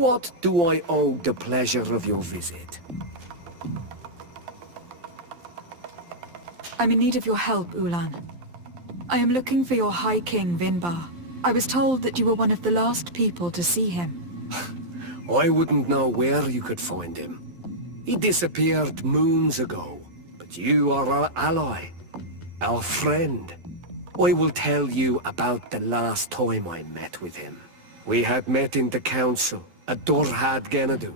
what do I owe the pleasure of your visit? I'm in need of your help, Ulan. I am looking for your High King, Vinbar. I was told that you were one of the last people to see him. I wouldn't know where you could find him. He disappeared moons ago, but you are our ally, our friend. I will tell you about the last time I met with him. We had met in the council at Dorhad Genadu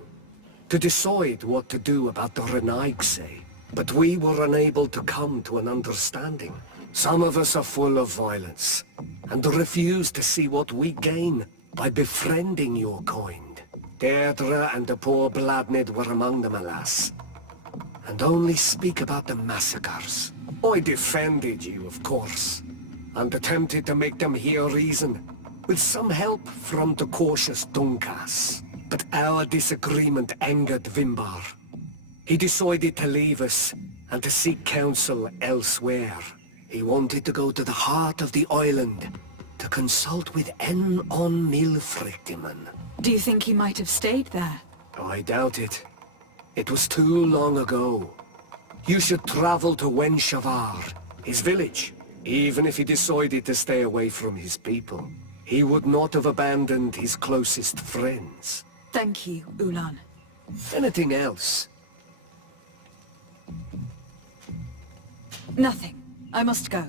to decide what to do about the Renaigse, but we were unable to come to an understanding. Some of us are full of violence, and refuse to see what we gain by befriending your kind. Deirdre and the poor Bladnid were among them, alas, and only speak about the massacres. I defended you, of course, and attempted to make them hear reason, with some help from the cautious Dunkas. But our disagreement angered Vimbar. He decided to leave us, and to seek counsel elsewhere. He wanted to go to the heart of the island, to consult with En on Nilfrictiman. Do you think he might have stayed there? I doubt it. It was too long ago. You should travel to Wenshavar, his village. Even if he decided to stay away from his people, he would not have abandoned his closest friends. Thank you, Ulan. Anything else? Nothing. I must go.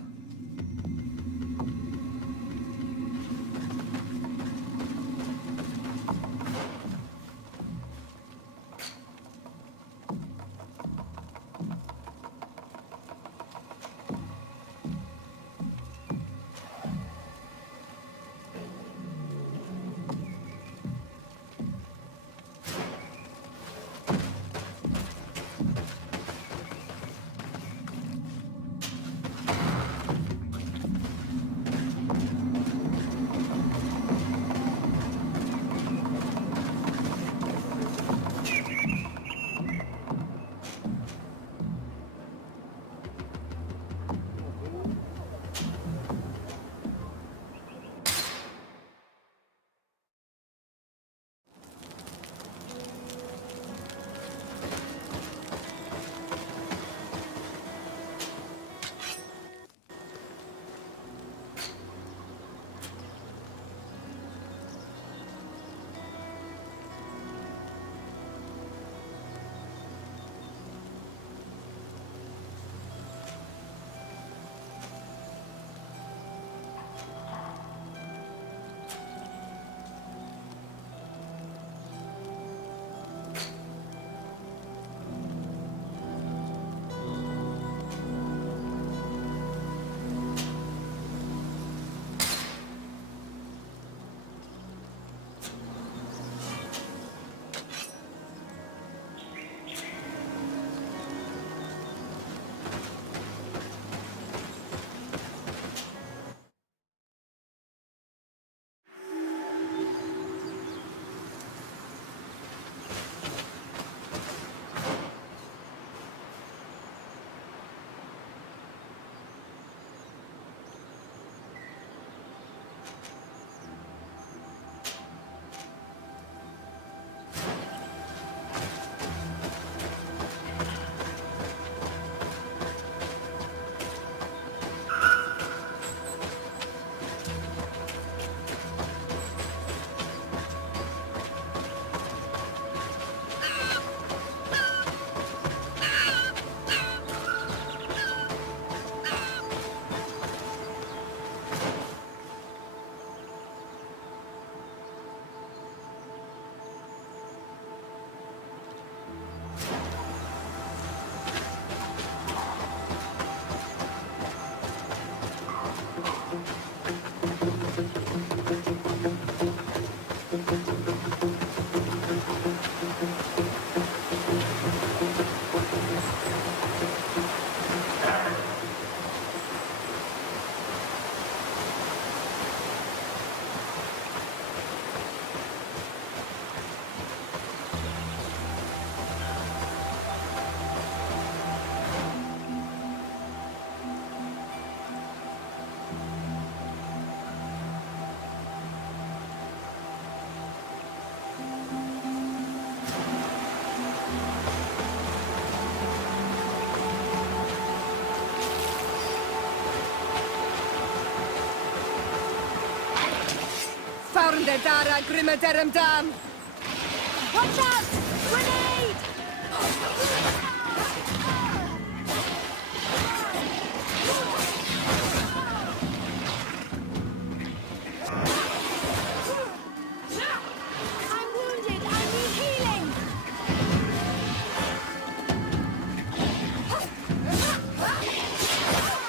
Darn the Dara Grimmederum Dam! Watch out! Grenade! I'm wounded! I need healing!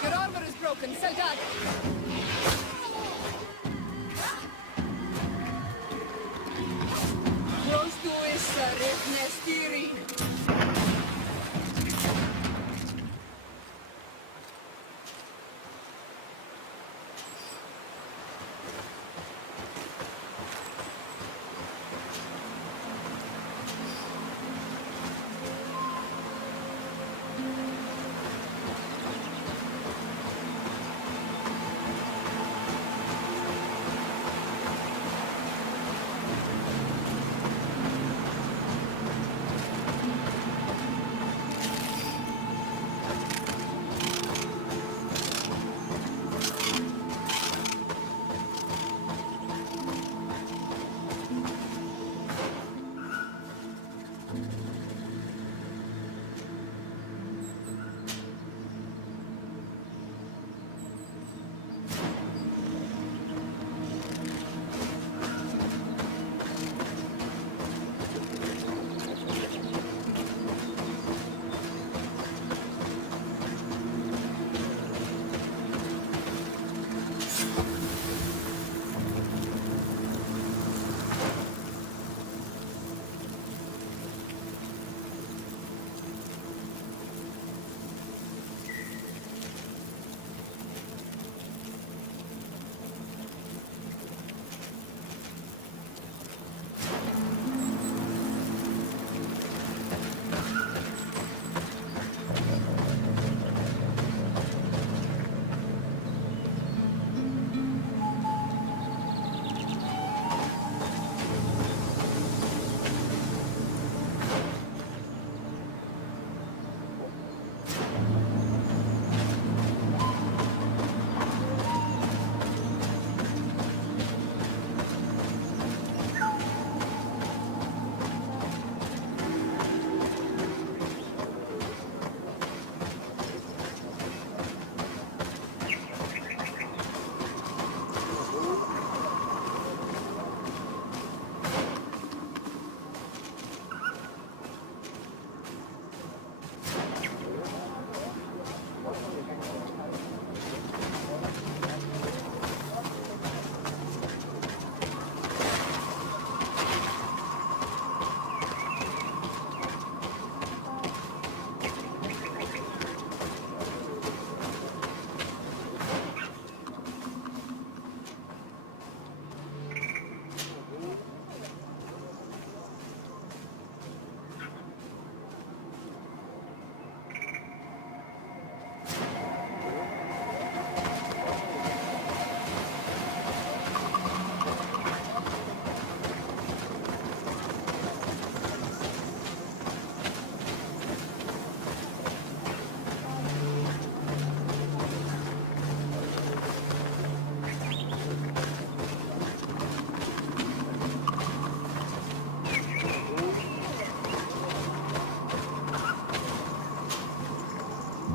Your armor is broken, Soldat!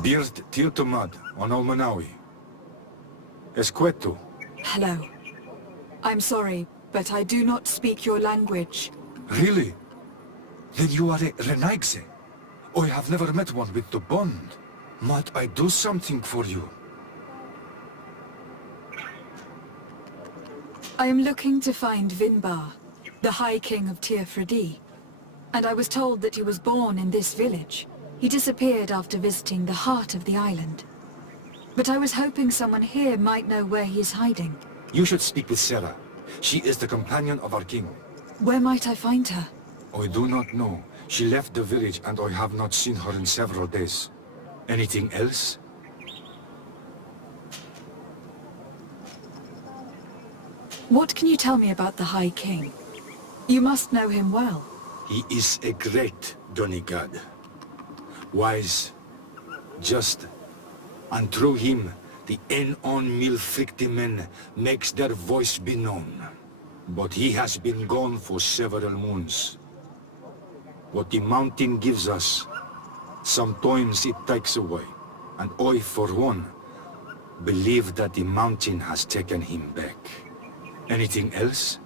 Bird Tiltomad on Almanawi. XVII. Hello. I'm sorry, but I do not speak your language. Really? Then you are a Renaigse. I have never met one with the bond. Might I do something for you? I am looking to find Vinbar, the High King of Tirfredi. And I was told that he was born in this village. He disappeared after visiting the heart of the island. But I was hoping someone here might know where he is hiding. You should speak with Sarah. She is the companion of our king. Where might I find her? I do not know. She left the village and I have not seen her in several days. Anything else? What can you tell me about the High King? You must know him well. He is a great demigod. Wise, just, and through him, the Enon Milfrictimen makes their voice be known. but he has been gone for several moons. What the mountain gives us, sometimes it takes away, and I, for one, believe that the mountain has taken him back. Anything else?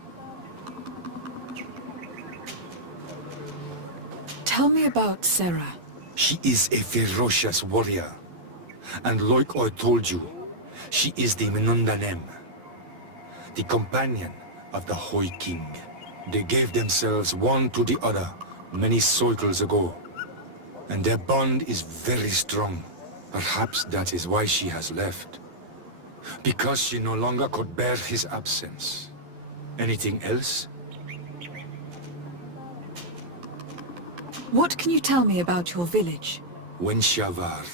Tell me about Sarah. She is a ferocious warrior, and like I told you, she is the Menundanem, the companion of the High King. They gave themselves one to the other many cycles ago, and their bond is very strong. Perhaps that is why she has left, because she no longer could bear his absence. Anything else? What can you tell me about your village? Wenshavar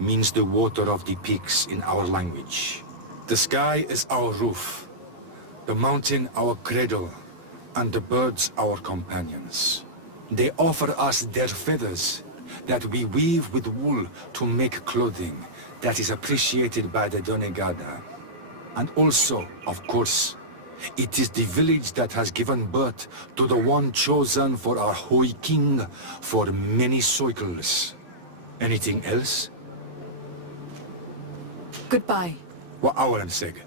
means the water of the peaks in our language. The sky is our roof, the mountain our cradle, and the birds our companions. They offer us their feathers that we weave with wool to make clothing that is appreciated by the Donegada. And also, of course, it is the village that has given birth to the one chosen for our High King for many cycles. Anything else? Goodbye. What our sake?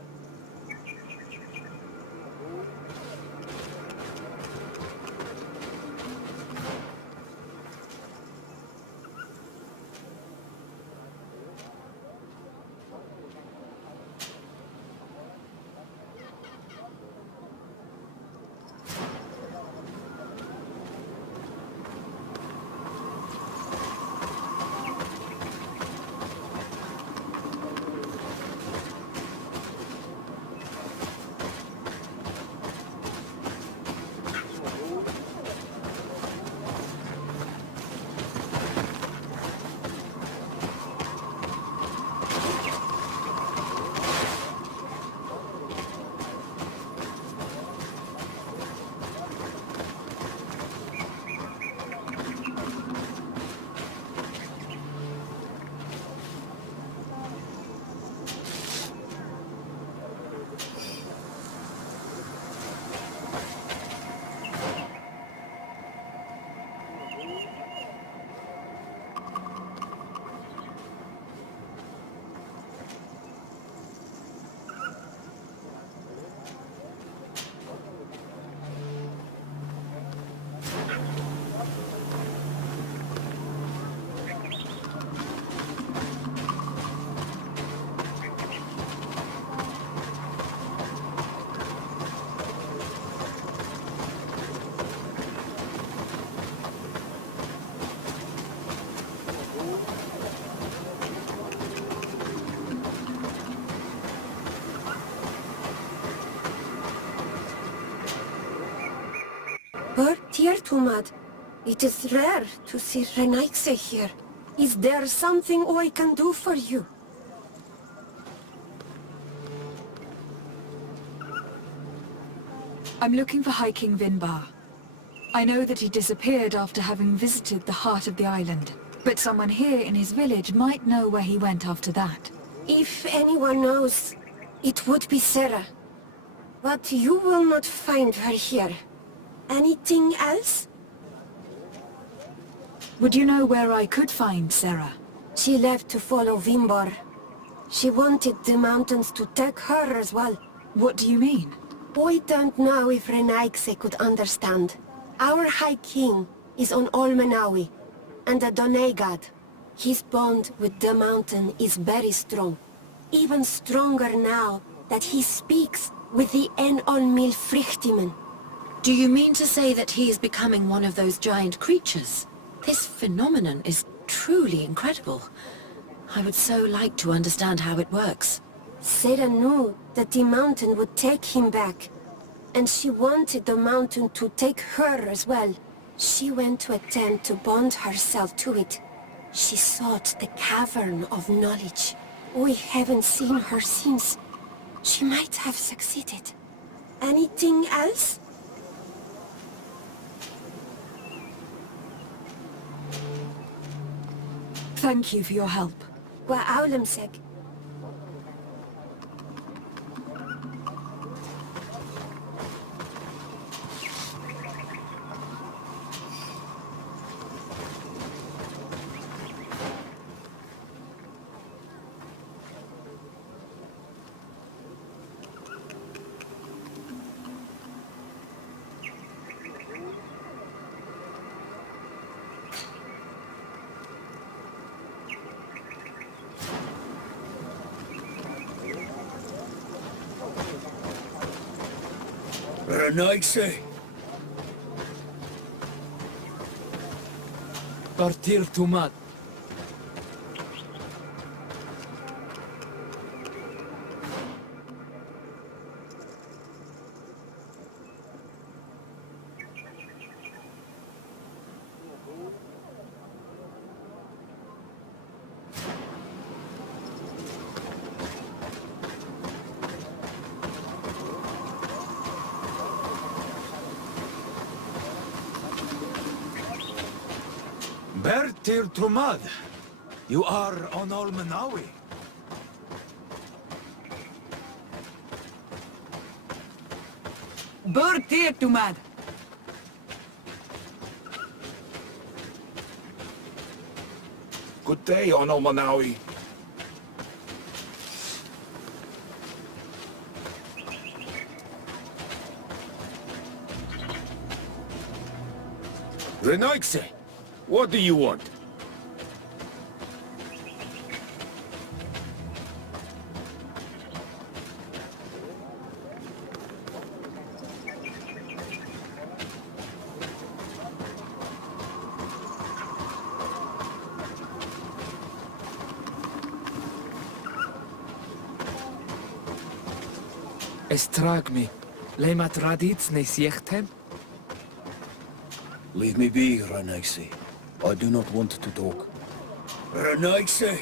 Dear Tumad, it is rare to see Renaikse here. Is there something I can do for you? I'm looking for High King Vinbar. I know that he disappeared after having visited the heart of the island, but someone here in his village might know where he went after that. If anyone knows, it would be Sarah. But you will not find her here. Anything else? Would you know where I could find Sarah? She left to follow Vinbar. She wanted the mountains to take her as well. What do you mean? I don't know if Renaikse could understand. Our High King is on Olmenawi, and a Donegad. His bond with the mountain is very strong. Even stronger now that he speaks with the En-on-Mil Frichtimen. Do you mean to say that he is becoming one of those giant creatures? This phenomenon is truly incredible. I would so like to understand how it works. Sarah knew that the mountain would take him back, and she wanted the mountain to take her as well. She went to attempt to bond herself to it. She sought the cavern of knowledge. We haven't seen her since. She might have succeeded. Anything else? Thank you for your help. Wa Aulemsek. Renaigse. Partir tumat. Bertir Trumad, you are on Olmenawi. Bertir Tumad. Good day, on Olmenawi. Renaigse, what do you want? Estragmi, lema tradits ne siechtem? Leave me be, Renaigse. I do not want to talk. Renaigse.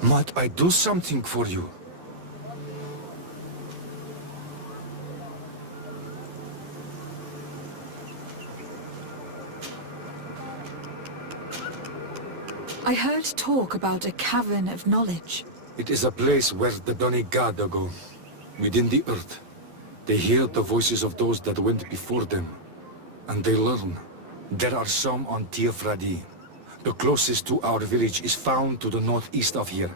Might I do something for you? I heard talk about a cavern of knowledge. It is a place where the Donegada go, within the earth. They hear the voices of those that went before them, and they learn. There are some on Tiefradi. The closest to our village is found to the northeast of here,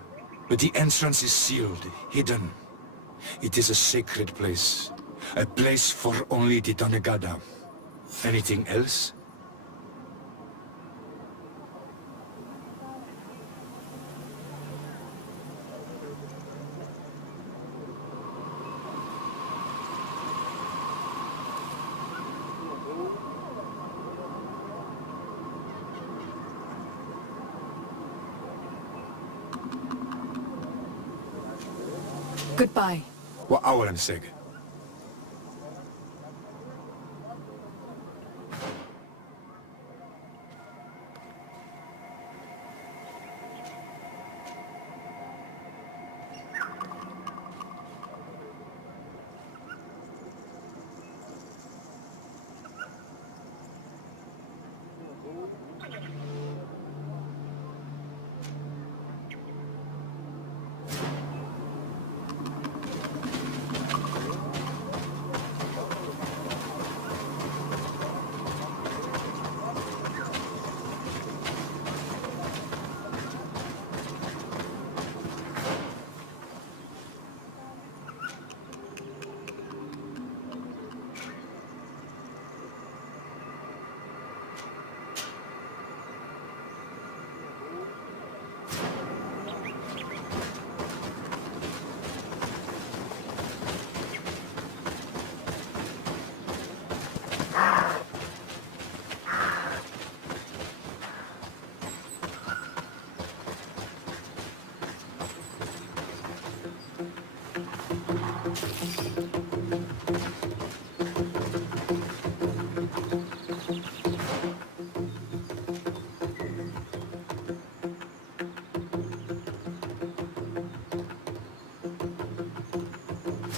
but the entrance is sealed, hidden. It is a sacred place, a place for only the Donegada. Anything else? Goodbye. What Auren seg?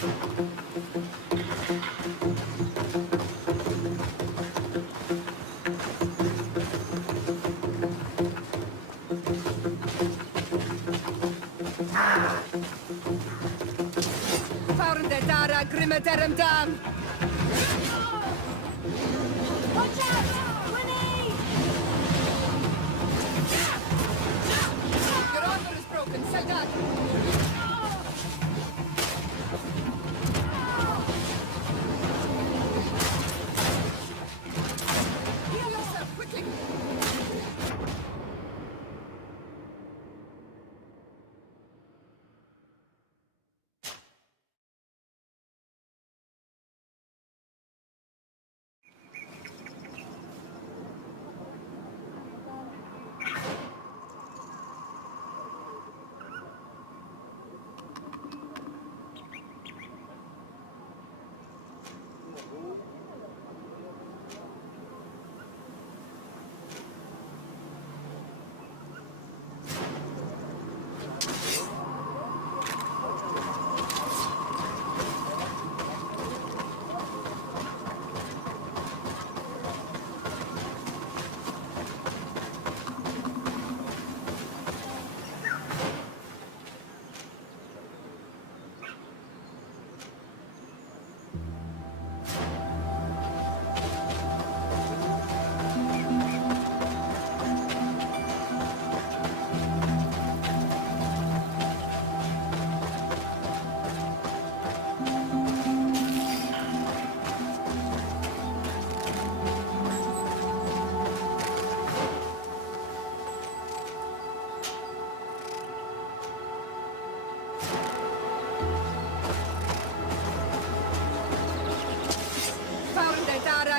Found the Dara Grimmetarum Dam! Watch out! Winnie! Your armor is broken, Soldat! Heal yourself, quickly!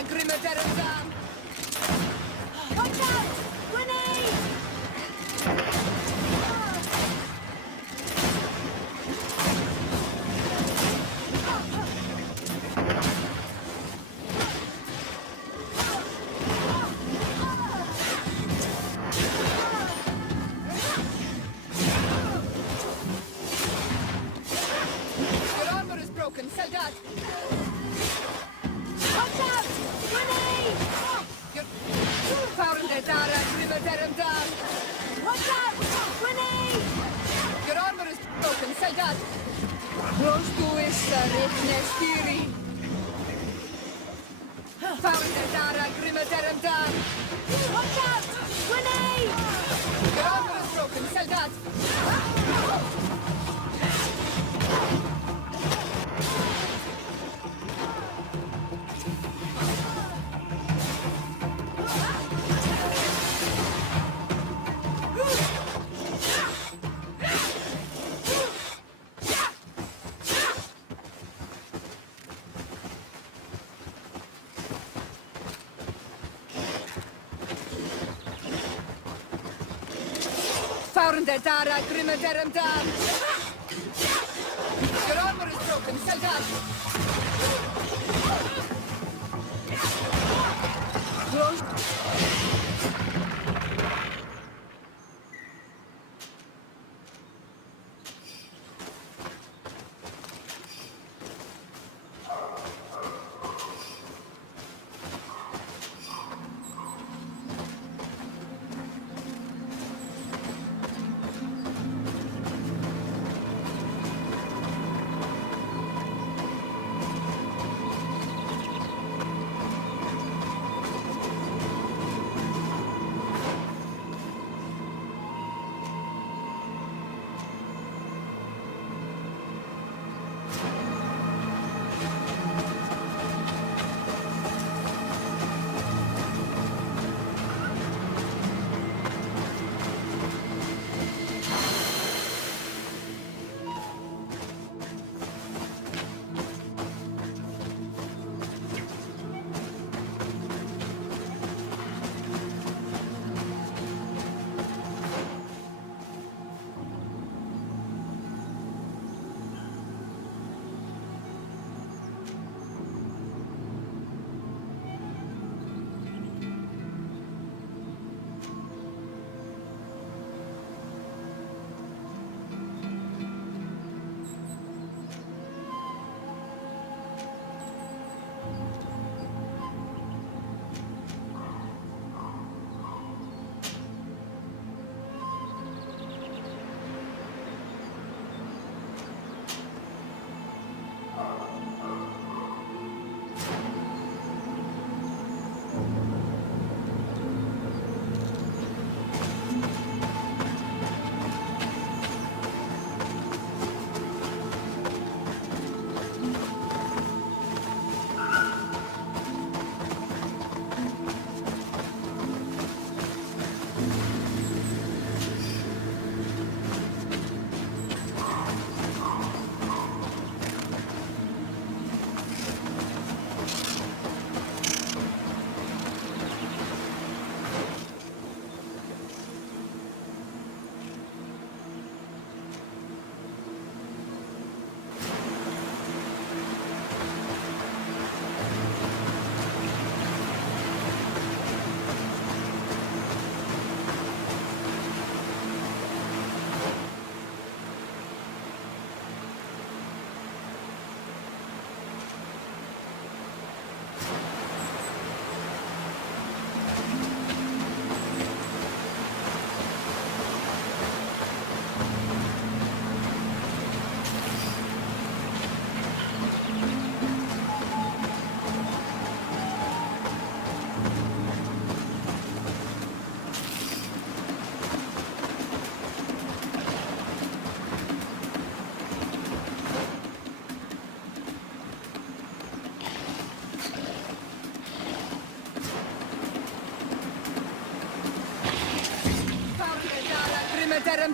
Grimmetarum Dam! Watch out! Winnie! Your armor is broken, Soldat! Watch out! Winnie! You're found the Dara Grimmetarum Dam! Watch out! Winnie! Your armor is broken, Soldat! Prostu issa rytne stiri! Found the Dara Grimmetarum Dam! Watch out! Winnie! Your armor is broken, Soldat! Found the Dara Grimmetarum Dam! Your armor is broken, Soldat!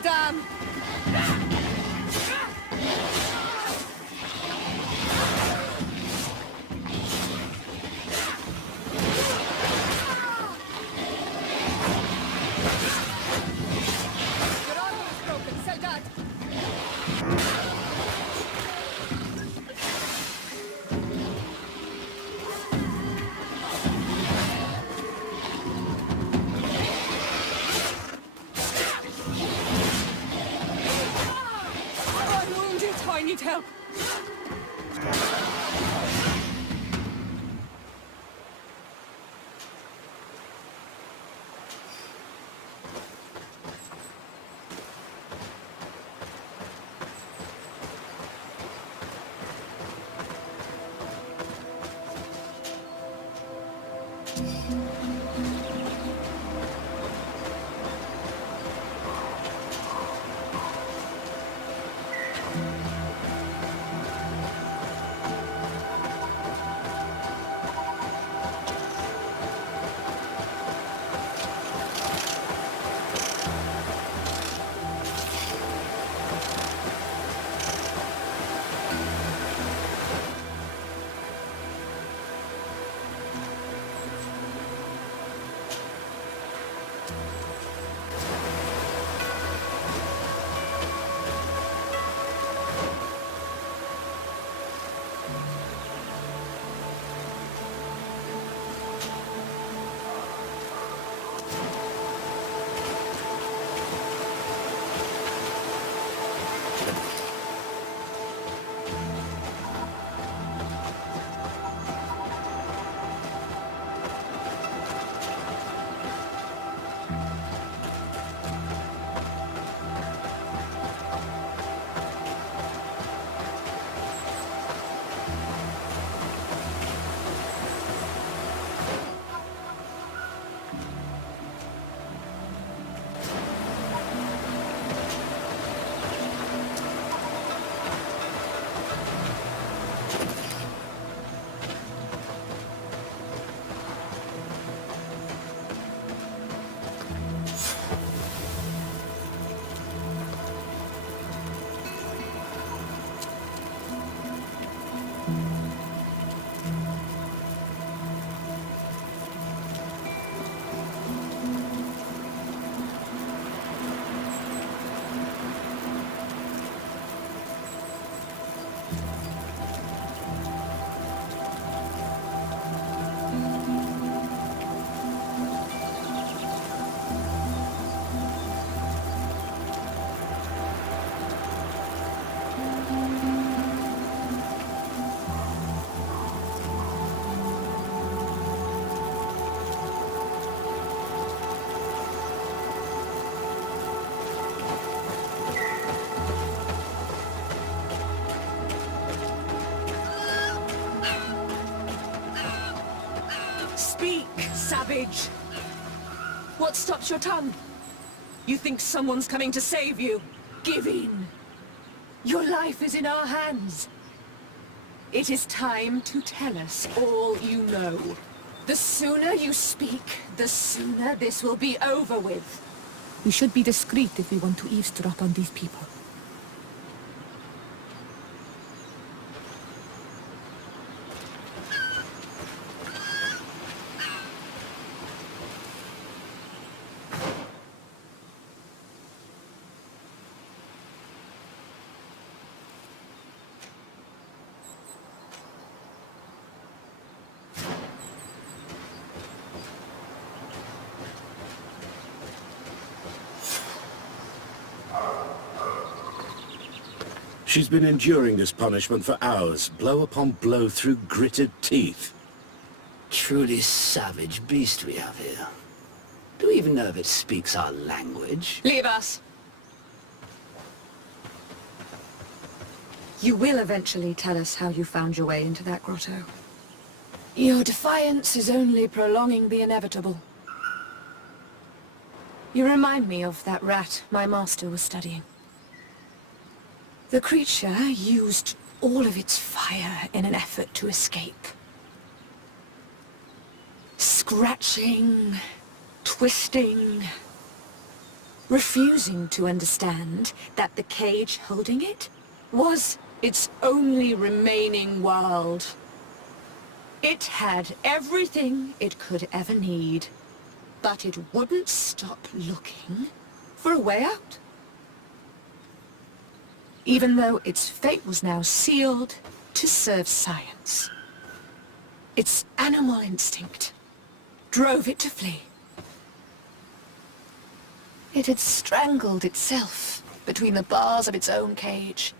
dam! Your armor is broken, soldat! I'm wounded, I need help! Speak, savage! What stops your tongue? You think someone's coming to save you? Give in! Your life is in our hands. It is time to tell us all you know. The sooner you speak, the sooner this will be over with. We should be discreet if we want to eavesdrop on these people. She's been enduring this punishment for hours, blow upon blow through gritted teeth. Truly savage beast we have here. Do we even know if it speaks our language? Leave us! You will eventually tell us how you found your way into that grotto. Your defiance is only prolonging the inevitable. You remind me of that rat my master was studying. The creature used all of its fire in an effort to escape. Scratching, twisting, refusing to understand that the cage holding it was its only remaining world. It had everything it could ever need, but it wouldn't stop looking for a way out. Even though its fate was now sealed to serve science, its animal instinct drove it to flee. It had strangled itself between the bars of its own cage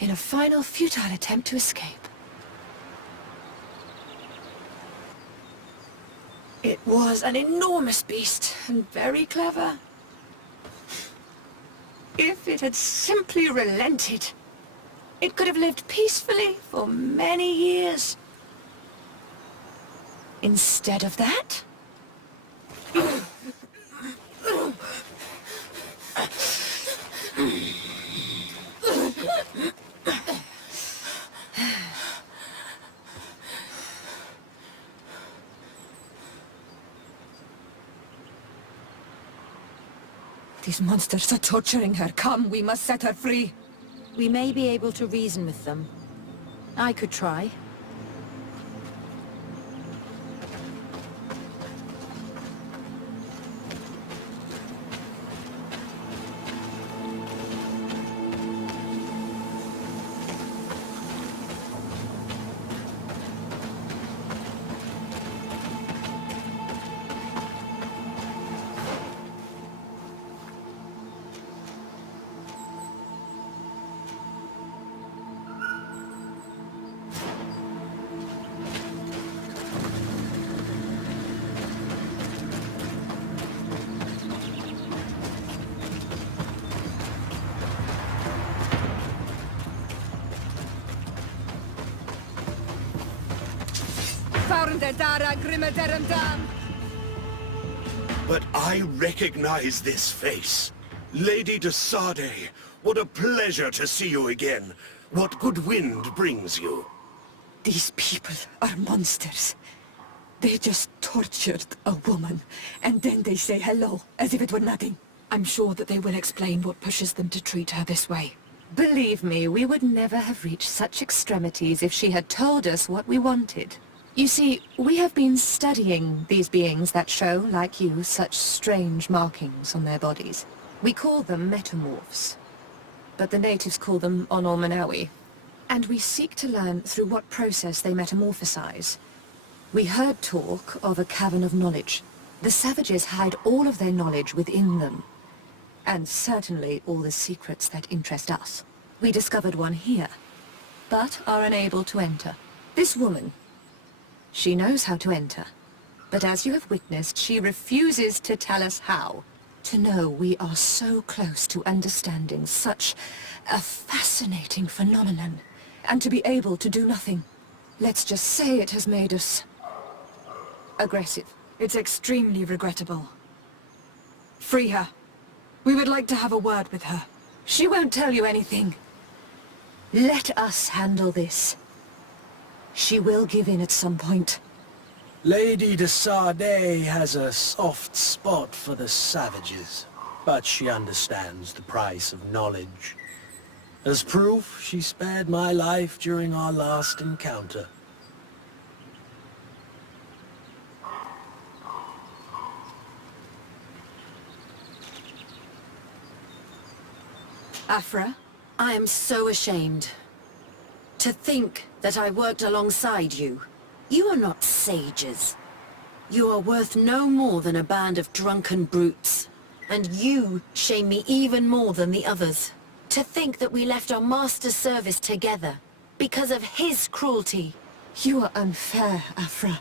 in a final futile attempt to escape. It was an enormous beast and very clever. If it had simply relented, it could have lived peacefully for many years. Instead of that, these monsters are torturing her. Come, we must set her free. We may be able to reason with them. I could try. But I recognize this face. Lady de Sardet, what a pleasure to see you again. What good wind brings you? These people are monsters. They just tortured a woman, and then they say hello, as if it were nothing. I'm sure that they will explain what pushes them to treat her this way. Believe me, we would never have reached such extremities if she had told us what we wanted. You see, we have been studying these beings that show, like you, such strange markings on their bodies. We call them metamorphs, but the natives call them Onolmanawi. And we seek to learn through what process they metamorphosize. We heard talk of a cavern of knowledge. The savages hide all of their knowledge within them, and certainly all the secrets that interest us. We discovered one here, but are unable to enter. This woman, she knows how to enter, but as you have witnessed, she refuses to tell us how. To know we are so close to understanding such a fascinating phenomenon, and to be able to do nothing. Let's just say it has made us aggressive. It's extremely regrettable. Free her. We would like to have a word with her. She won't tell you anything. Let us handle this. She will give in at some point. Lady de Sardet has a soft spot for the savages, but she understands the price of knowledge. As proof, she spared my life during our last encounter. Afra? I am so ashamed. To think that I worked alongside you. You are not sages. You are worth no more than a band of drunken brutes. And you shame me even more than the others. To think that we left our master's service together because of his cruelty. You are unfair, Afra.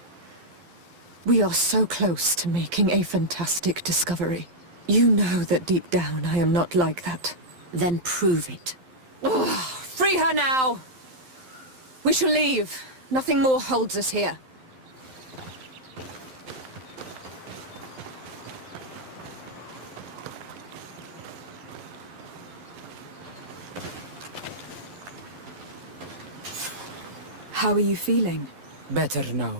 We are so close to making a fantastic discovery. You know that deep down I am not like that. Then prove it. Oh, free her now! We shall leave. Nothing more holds us here. How are you feeling? Better now.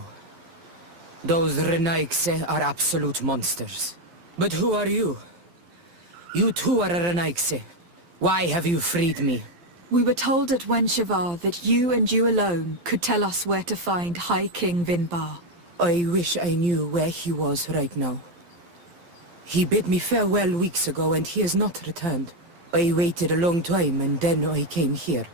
Those Renaigse are absolute monsters. But who are you? You too are a Renaigse. Why have you freed me? We were told at Wenshavar that you and you alone could tell us where to find High King Vinbar. I wish I knew where he was right now. He bid me farewell weeks ago and he has not returned. I waited a long time and then I came here.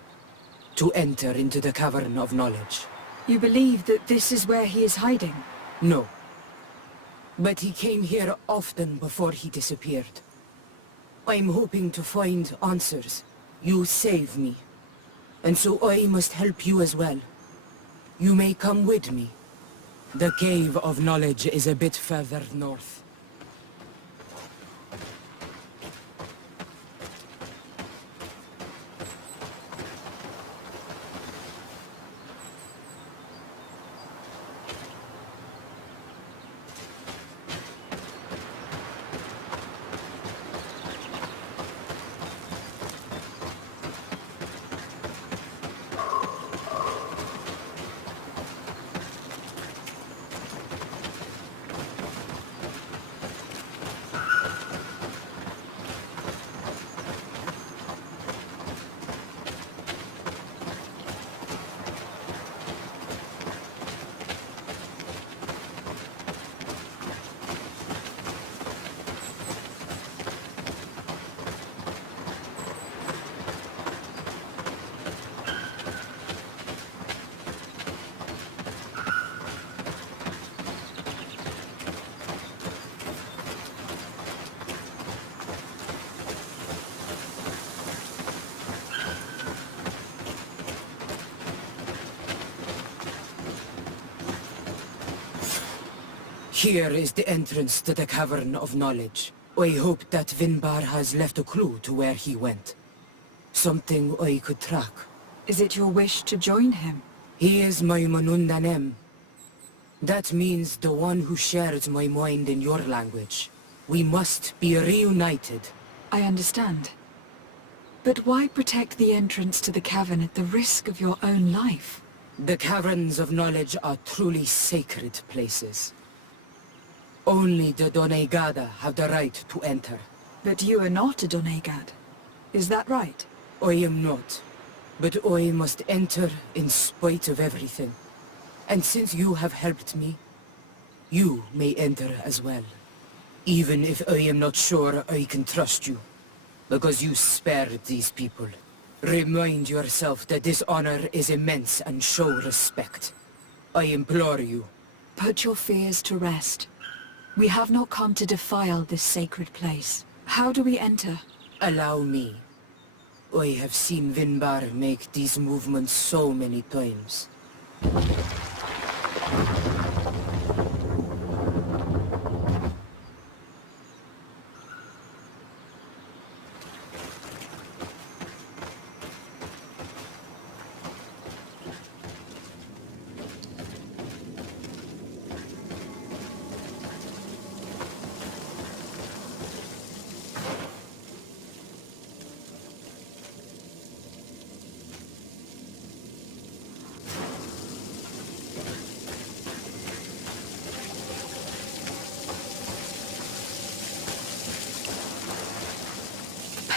To enter into the Cavern of Knowledge. You believe that this is where he is hiding? No. But he came here often before he disappeared. I'm hoping to find answers. You saved me. And so I must help you as well. You may come with me. The Cave of Knowledge is a bit further north. Here is the entrance to the Cavern of Knowledge. I hope that Vinbar has left a clue to where he went. Something I could track. Is it your wish to join him? He is my Manundanem. That means the one who shares my mind in your language. We must be reunited. I understand. But why protect the entrance to the cavern at the risk of your own life? The Caverns of Knowledge are truly sacred places. Only the Doneigada have the right to enter. But you are not a Doneigad. Is that right? I am not. But I must enter in spite of everything. And since you have helped me, you may enter as well. Even if I am not sure I can trust you. Because you spared these people. Remind yourself that this honor is immense and show respect. I implore you. Put your fears to rest. We have not come to defile this sacred place. How do we enter? Allow me. I have seen Vinbar make these movements so many times.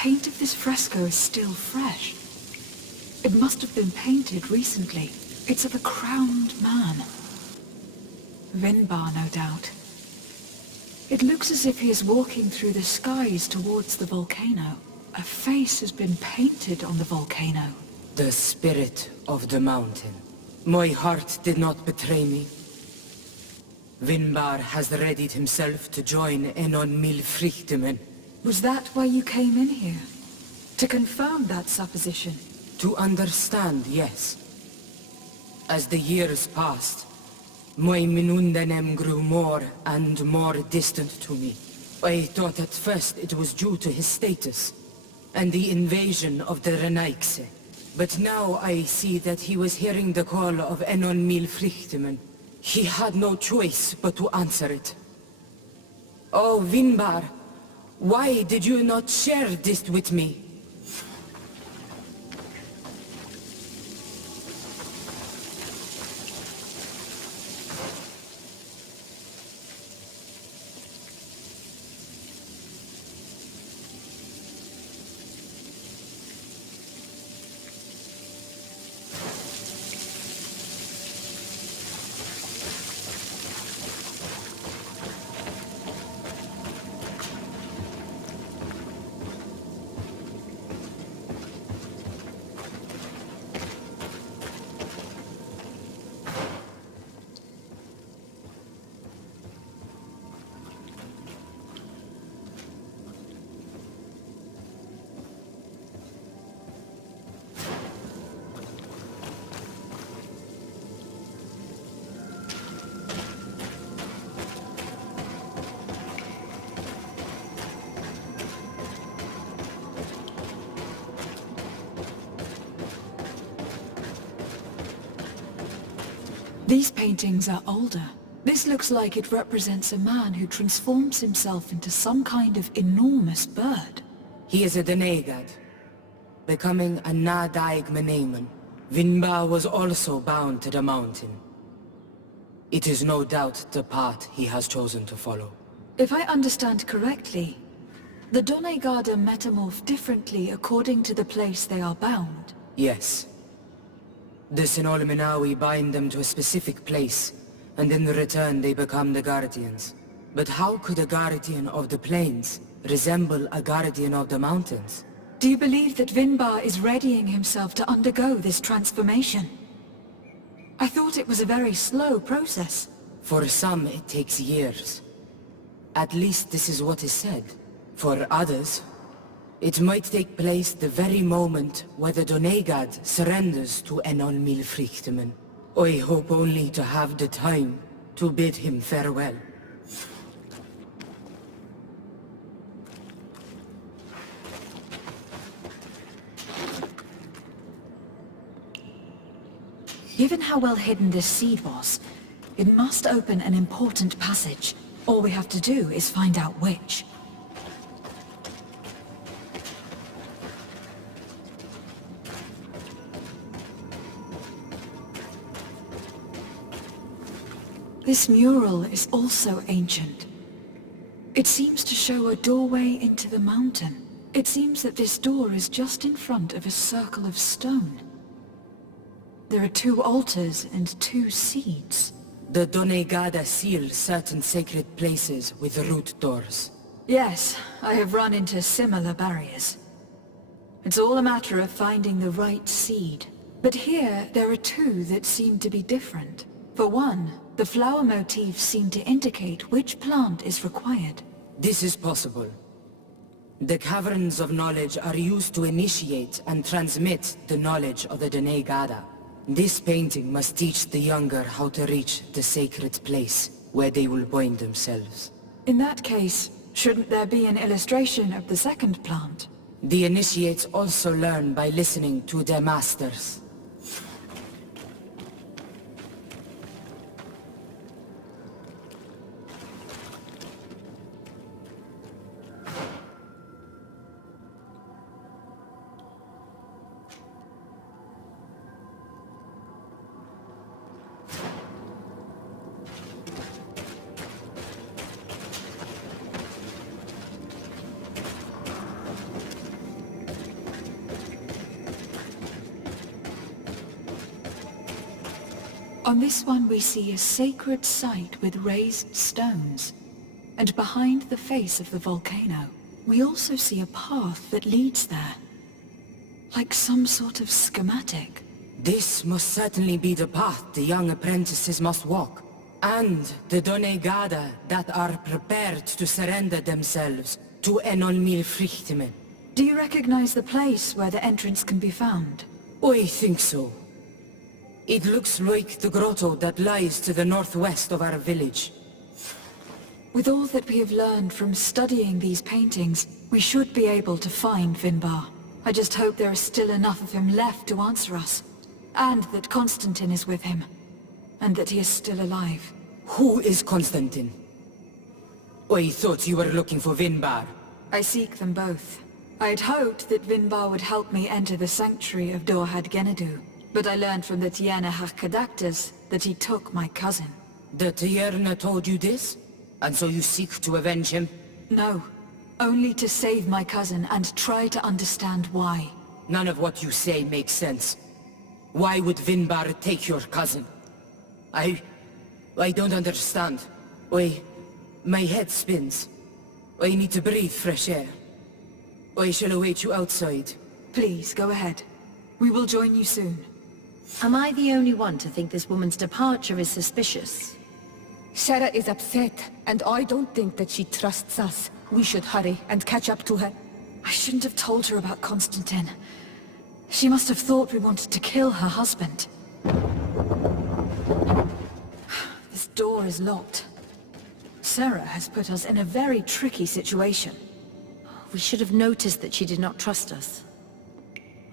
The paint of this fresco is still fresh. It must have been painted recently. It's of a crowned man. Vinbar, no doubt. It looks as if he is walking through the skies towards the volcano. A face has been painted on the volcano. The spirit of the mountain. My heart did not betray me. Vinbar has readied himself to join Enon Milfrichtemen. Was that why you came in here? To confirm that supposition? To understand, yes. As the years passed, my Minundanem grew more and more distant to me. I thought at first it was due to his status, and the invasion of the Renaigse. But now I see that he was hearing the call of Enon Milfrichtemen. He had no choice but to answer it. Oh, Vinbar, why did you not share this with me? These paintings are older. This looks like it represents a man who transforms himself into some kind of enormous bird. He is a Denegad, becoming a Nadaig Meneman. Vinbar was also bound to the mountain. It is no doubt the path he has chosen to follow. If I understand correctly, the Donegada metamorph differently according to the place they are bound. Yes. The Sinolminawi bind them to a specific place, and in return they become the Guardians. But how could a Guardian of the Plains resemble a Guardian of the Mountains? Do you believe that Vinbar is readying himself to undergo this transformation? I thought it was a very slow process. For some it takes years. At least this is what is said. For others, it might take place the very moment where the Donegad surrenders to Enol Milfrichtemen. I hope only to have the time to bid him farewell. Given how well hidden this seed was, it must open an important passage. All we have to do is find out which. This mural is also ancient. It seems to show a doorway into the mountain. It seems that this door is just in front of a circle of stone. There are 2 altars and 2 seeds. The Donegada seal certain sacred places with root doors. Yes, I have run into similar barriers. It's all a matter of finding the right seed. But here, there are 2 that seem to be different. For one, the flower motifs seem to indicate which plant is required. This is possible. The caverns of knowledge are used to initiate and transmit the knowledge of the Donegada. This painting must teach the younger how to reach the sacred place where they will bind themselves. In that case, shouldn't there be an illustration of the second plant? The initiates also learn by listening to their masters. On this one we see a sacred site with raised stones, and behind the face of the volcano, we also see a path that leads there, like some sort of schematic. This must certainly be the path the young apprentices must walk, and the Donegada that are prepared to surrender themselves to Enol Milfrichtemen. Do you recognize the place where the entrance can be found? I think so. It looks like the grotto that lies to the northwest of our village. With all that we have learned from studying these paintings, we should be able to find Vinbar. I just hope there is still enough of him left to answer us. And that Constantine is with him. And that he is still alive. Who is Constantine? I thought you were looking for Vinbar. I seek them both. I had hoped that Vinbar would help me enter the sanctuary of Dorhad Genadu. But I learned from the Tierna Hakadaktas that he took my cousin. The Tierna told you this? And so you seek to avenge him? No. Only to save my cousin and try to understand why. None of what you say makes sense. Why would Vinbar take your cousin? I don't understand. My head spins. I need to breathe fresh air. I shall await you outside. Please, go ahead. We will join you soon. Am I the only one to think this woman's departure is suspicious? Sarah is upset, and I don't think that she trusts us. We should hurry and catch up to her. I shouldn't have told her about Constantine. She must have thought we wanted to kill her husband. This door is locked. Sarah has put us in a very tricky situation. We should have noticed that she did not trust us.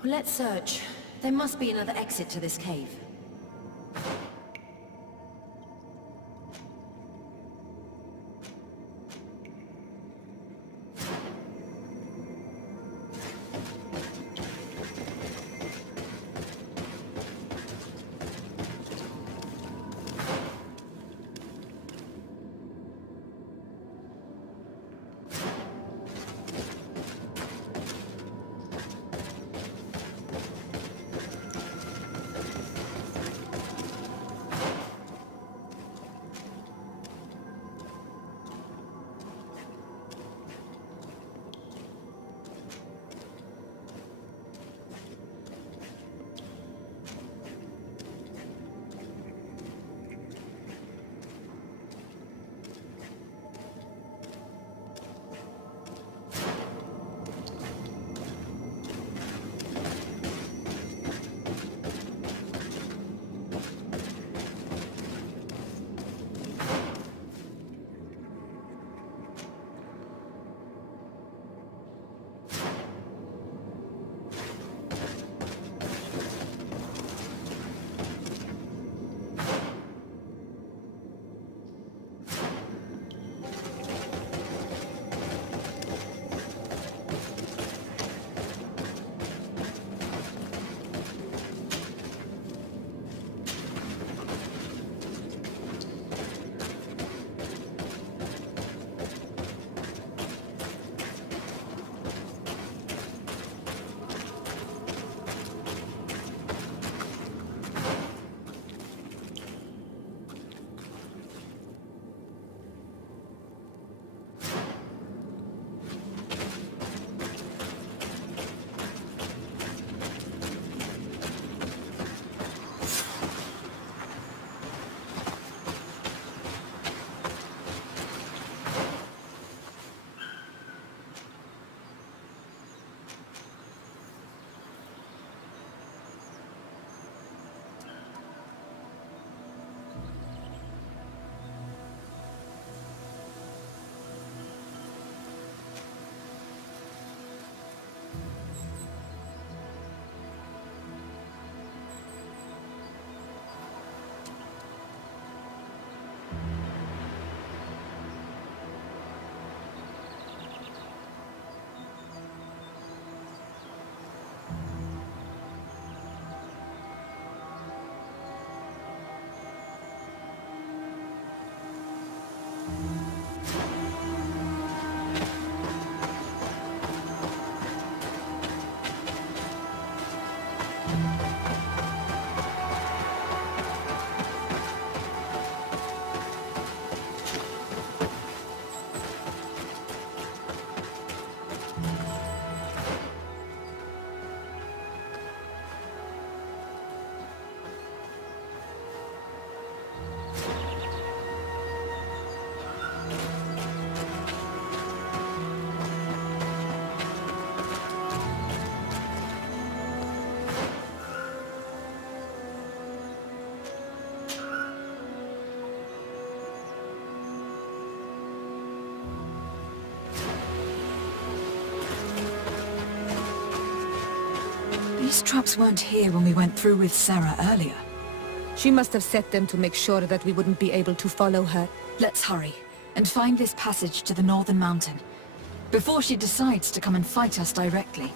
Well, let's search. There must be another exit to this cave. These traps weren't here when we went through with Sarah earlier. She must have set them to make sure that we wouldn't be able to follow her. Let's hurry and find this passage to the northern mountain before she decides to come and fight us directly.